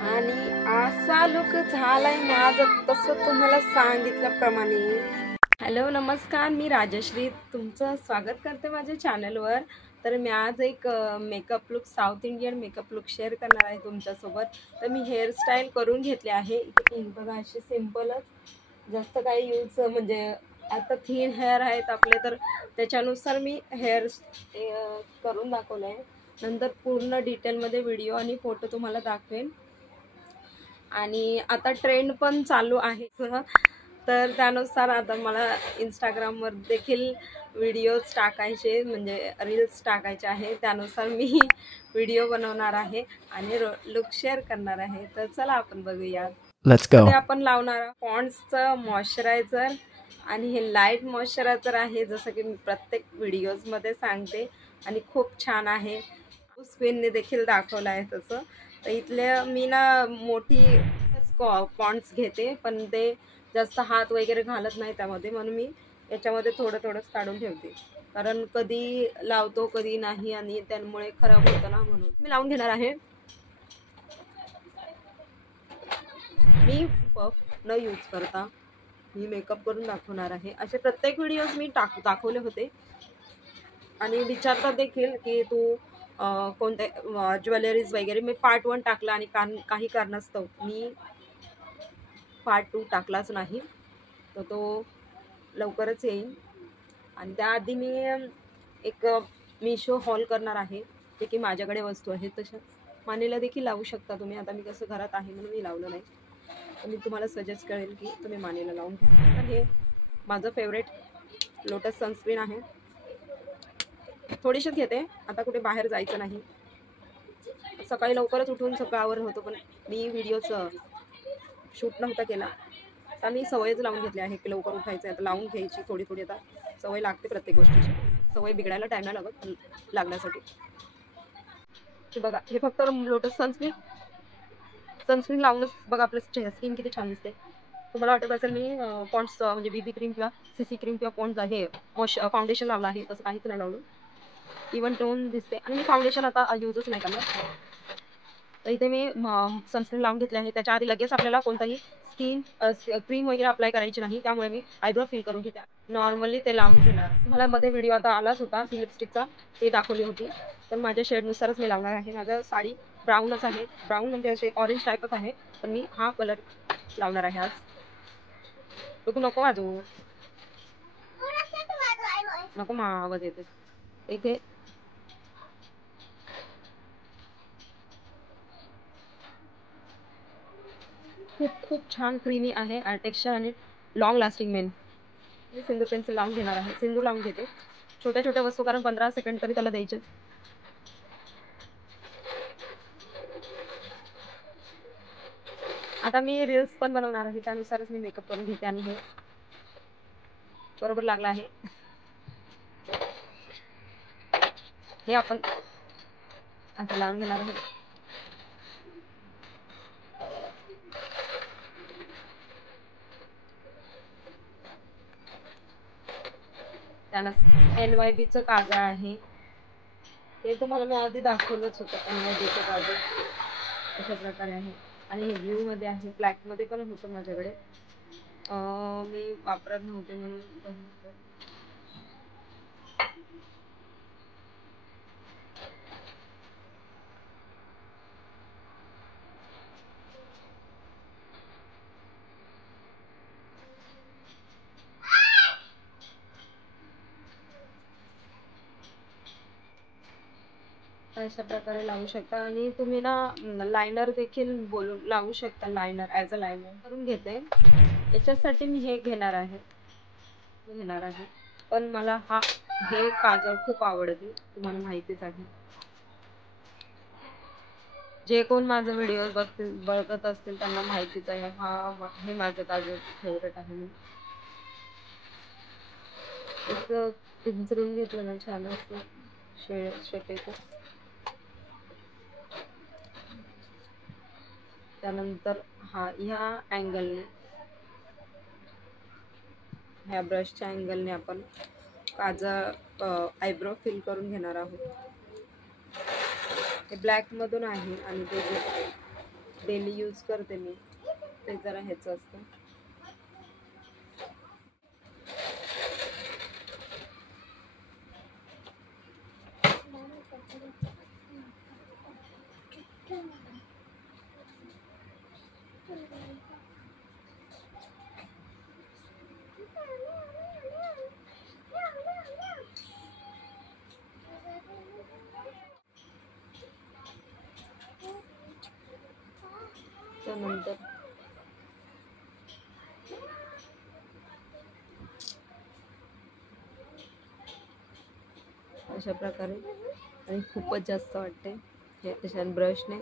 आणि असा लुक झालाय माझं तसं तुम्हाला सांगितल्याप्रमाणे. हॅलो नमस्कार, मी राजश्री तुमचं स्वागत करते माझ्या चॅनलवर. तर मी आज एक makeup look, south Indian makeup look share करणार आहे तुमच्यासोबत. तर मी हेअरस्टाईल करून घेतली आहे. इथे बघा अशी सिम्पलच, जास्त काही यूज म्हणजे आता थिन हेअर आहेत आपले, तर त्याच्यानुसार मी हेअर करून दाखवलं आहे. नंतर पूर्ण डिटेलमध्ये व्हिडिओ आणि फोटो तुम्हाला दाखवेन. आणि आता ट्रेंड पण चालू आहे, तर त्यानुसार आता मला इंस्टाग्रामवर देखील व्हिडिओज टाकायचे, म्हणजे रील्स टाकायचे आहे. त्यानुसार मी व्हिडिओ बनवणार आहे आणि लुक शेअर करणार आहे. तर चला आपण बघूया. Let's go. आपण लावणार पॉन्ड्सचं मॉइश्चरायझर, आणि हे लाईट मॉइश्चरायझर आहे, जसं की मी प्रत्येक व्हिडिओजमध्ये सांगते. आणि खूप छान आहे, स्क्रीनने देखील दाखवलं आहे तसं. तर इथल्या मी ना मोठी पॉन्ड्स घेते, पण ते जास्त हात वगैरे घालत नाही त्यामध्ये, म्हणून मी याच्यामध्ये थोडं थोडंच काढून ठेवते. कारण कधी लावतो कधी नाही, आणि त्यामुळे खराब होतं ना, म्हणून मी लावून घेणार आहे. मी पफ न यूज करता मी मेकअप करून दाखवणार आहे. असे प्रत्येक व्हिडिओज मी दाखवले होते, आणि विचारतात देखील की तू कोणते ज्वेलरीज वगैरे. मी पार्ट 1 टाकला, आणि काही कारणास्तव मी पार्ट 2 टाकलाच नाही, तर तो लवकरच येईल. आणि त्याआधी मी एक मिशो हॉल करणार आहे, जे की माझ्याकडे वस्तू आहेत तशा मानेला देखील लावू शकता तुम्ही. आता मी कसं घरात आहे म्हणून मी लावलं नाही, तर मी तुम्हाला सजेस्ट करेल की तुम्ही मानेला लावून घ्या. तर हे माझं फेवरेट लोटस सनस्क्रीन आहे. थोडीशीच घेते, आता कुठे बाहेर जायचं नाही. सकाळी लवकरच उठून सगळं होतं, पण मी व्हिडिओचं शूट नव्हता केला. आता मी सवयच लावून घेतली आहे की लवकर उठायचं आहे, आता लावून घ्यायची थोडी थोडी. आता सवय लागते प्रत्येक गोष्टीची, सवय बिघडायला टाईम नाही लागत लागण्यासाठी. बघा हे फक्त लोटस सनस्क्रीन लावूनच बघा आपलं स्किन किती छान दिसते. तुम्हाला वाटत असेल मी पॉन्ड्स म्हणजे बीबी क्रीम किंवा सीसी क्रीम किंवा पॉन्ड्स आहे फाउंडेशन लावलं आहे, तसं काहीच नाही लावलं. इवन टोन दिसते, आणि मी फाउंडेशन आता यूजच नाही करणार. तर इथे मी सनस्क्रीन लावून घेतले आहे. त्याच्या आधी लगेच आपल्याला कोणताही स्किन क्रीम वगैरे अप्लाय करायची नाही, त्यामुळे मी आयब्रो फिल करून घेते. नॉर्मली ते लावून घेणार. मला मध्ये व्हिडिओ आता आलाच होता लिपस्टिकचा, ते दाखवली होती. तर माझ्या शेडनुसारच मी लावणार आहे. माझं साडी ब्राऊनच आहे, ब्राऊन म्हणजे असे ऑरेंज टाईपच आहे, पण मी हा कलर लावणार आहे आज. बघू नको वाजू, नको आवाज येते इथे. खूप छान क्रीमी आहे टेक्स्चर, आणि लॉंग लास्टिंग. मेन मी सिंदूर पेन्सिल लावून घेणार आहे. सिंदूर लावून घेते, छोट्या छोट्या वस्तू, कारण 15 सेकंड तरी त्याला द्यायचे. आता मी रील्स पण बनवणार आहे, त्यानुसारच मी मेकअप करून घेते. आणि हे बरोबर लागला आहे. हे आपण आता लावून घेणार आहे. त्यानंतर NYBचं काजळ आहे, ते तुम्हाला मी आधी दाखवलंच होतं. NYBचं काजळ अशा प्रकारे आहे, आणि हे ब्ल्यू मध्ये आहे, ब्लॅक मध्ये पण होतं माझ्याकडे. मी वापरत नव्हते म्हणून. अशा प्रकारे लावू शकता. आणि तुम्ही ना लायनर देखील लावू शकता. लायनर ॲज अ लायनर करून घेते. याच्यासाठी मी हे घेणार आहे, पण मला हे काजळ खूप आवडते, तुम्हाला माहितीच आहे. जे कोण माझं व्हिडिओ बघत असतील त्यांना माहितीच आहे, हे माझं काजळ फेवरेट आहे. एक पिंचरून घेतलं ना छान असतं शेपेचं. त्यानंतर ह्या अँगलने, ह्या ब्रशच्या अँगलने आपण काजळ आयब्रो फिल करून घेणार आहोत. हे ब्लॅक मधून आहे, आणि ते डेली यूज करते मी, ते जरा ह्याचं असतं. त्यानंतर अशा प्रकारे, आणि खूपच जास्त वाटते हे अशा ब्रशने.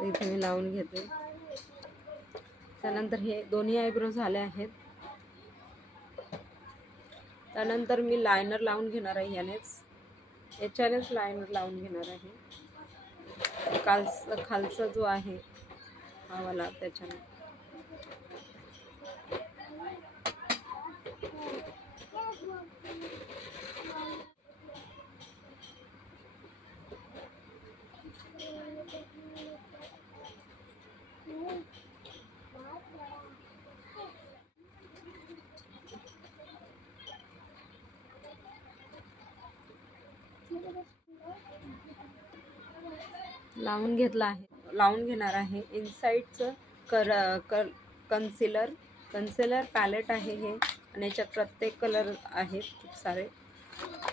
इथे मी लावून घेते. त्यानंतर हे दोन्ही आयब्रो झाले आहेत. त्यानंतर मी लायनर लावून घेणार आहे. याच्यानेच लायनर लावून घेणार आहे. खालचा जो आहे हा वाला, त्याच्याने. लावून घेणार आहे. इनसाइडचं कन्सिलर पॅलेट आहे हे, आणि याच्यात प्रत्येक कलर आहेत खूप सारे.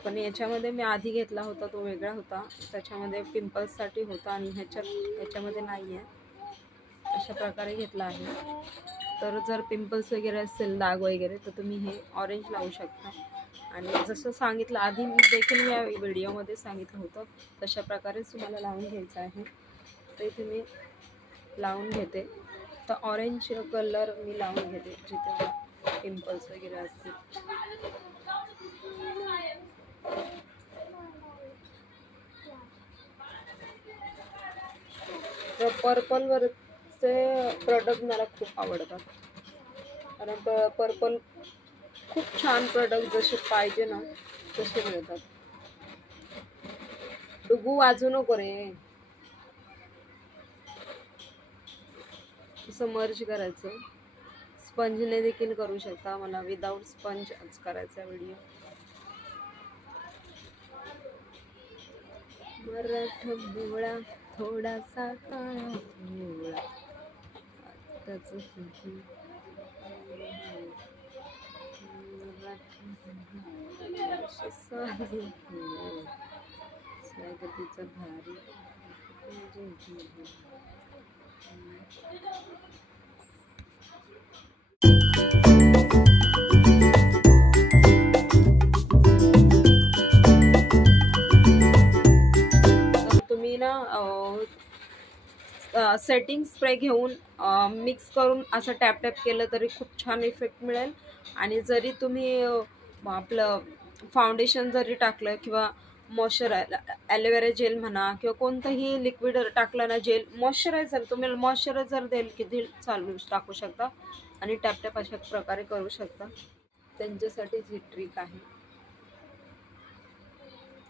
पण याच्यामध्ये मी आधी घेतला होता तो वेगळा होता, त्याच्यामध्ये पिंपल्ससाठी होता, आणि ह्याच्यामध्ये नाही आहे. अशा प्रकारे घेतला आहे. तर जर पिंपल्स वगैरे असेल, डाग वगैरे, तर तुम्ही हे ऑरेंज लावू शकता. आणि जसं सांगितलं आधी देखील या व्हिडिओमध्ये सांगितलं होतं, तशा प्रकारेच तुम्हाला लावून घ्यायचं आहे. तर इथे मी लावून घेते. तर ऑरेंज कलर मी लावून घेते जिथे पिंपल्स वगैरे असतील. तर पर्पलवरचे प्रोडक्ट मला खूप आवडतात, कारण पर्पल खूप छान प्रोडक्ट जसे पाहिजे ना तसे मिळतात. डुगू वाजू नको रे. असं मर्ज करायचं. स्पंजने देखील करू शकता. मला विदाउट स्पंज करायचा व्हिडिओ. मराठमोळा थोडासा काळा भोळा, त्याच स्वागतीचं भारी. तुम्ही ना सेटिंग स्प्रे घेऊन मिक्स करून असं टॅप केलं तरी खूप छान इफेक्ट मिळेल. आणि जरी तुम्ही आपलं फाउंडेशन जरी टाकलं, किंवा ॲलोवेरा जेल म्हणा, किंवा कोणतंही लिक्विड टाकलं ना, जेल मॉइश्चरायझर, तुम्ही मॉइश्चरायझर देखील चालू टाकू शकता आणि टॅप अशा प्रकारे करू शकता. त्यांच्यासाठीच ही ट्रिक आहे.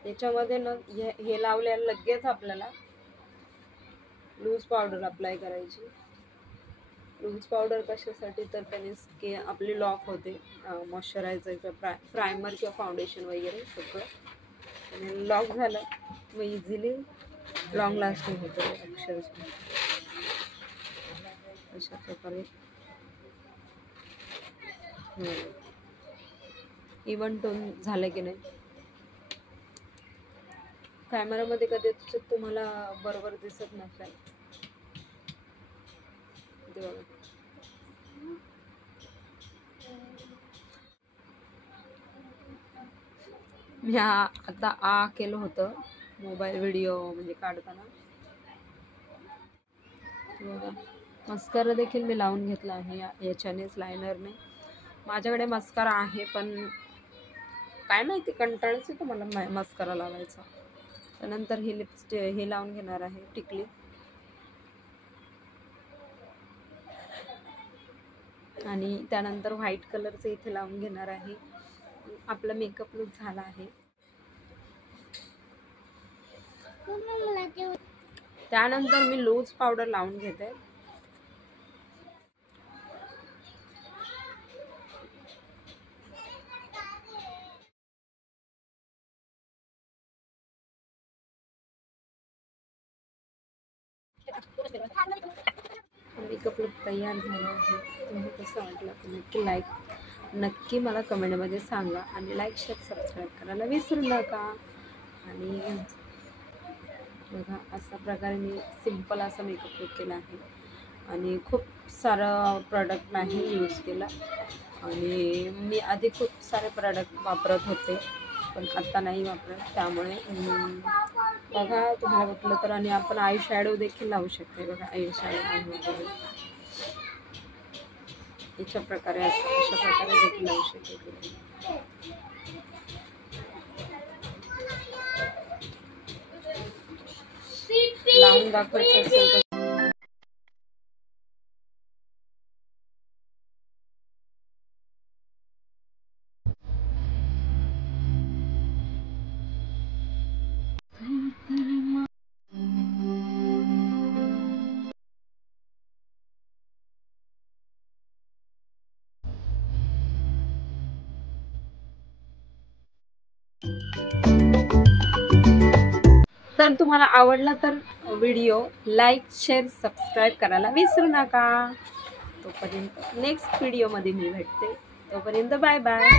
याच्यामध्ये ना हे लावल्याला लगेच आपल्याला लूज पावडर अप्लाय करायची. लूज पावडर कशासाठी, तर त्याने आपली लॉक होते. मॉइश्चरायझरचं प्रायमर किंवा फाउंडेशन वगैरे सगळं लॉक झालं मग इझिली लॉंग लास्टिंग होतं अक्षरशः. अशा प्रकारे इव्हन टोन झालं की नाही. कॅमेरामध्ये कधी तुम्हाला बरोबर दिसत नसेल. मी आता केलं होतं मोबाईल व्हिडिओ म्हणजे काढताना. बघा, मस्कारा देखील मी लावून घेतला आहे याच्यानेच, लायनरने. माझ्याकडे मस्कारा आहे पण काय माहिती कंटाळच येतो मला मस्कारा लावायचा. त्यानंतर हे हे लावून घेणार आहे टिकली. आणि त्यानंतर व्हाईट कलरचं इथे लावून घेणार आहे. आपला मेकअप लुक झाला आहे. त्यानंतर मी लूज पावडर लावून घेते. मेकअप लुक तयार झाला आहे. तुम्ही कसं वाटलं तर नक्की मला कमेंटमध्ये सांगा आणि लाईक शेअर सबस्क्राईब करायला विसरू नका. आणि बघा अशा प्रकारे मी सिंपल असा मेकअप लुक केला आहे आणि खूप सारं प्रोडक्ट नाही यूज केला. आणि मी आधी खूप सारे प्रोडक्ट वापरत होते पण आता नाही वापरत. त्यामुळे बघा तुम्हाला वाटलं तर. आणि आपण आय शॅडो देखील लावू शकते. बघा आय शॅडो वगैरे अशा प्रकारे देखील लावू शकते. लावून दाखवायचं असेल तर तुम्हाला आवडला तर व्हिडिओ लाईक शेअर सबस्क्राईब करायला विसरू नका. तोपर्यंत नेक्स्ट व्हिडिओमध्ये मी भेटते. तोपर्यंत बाय बाय.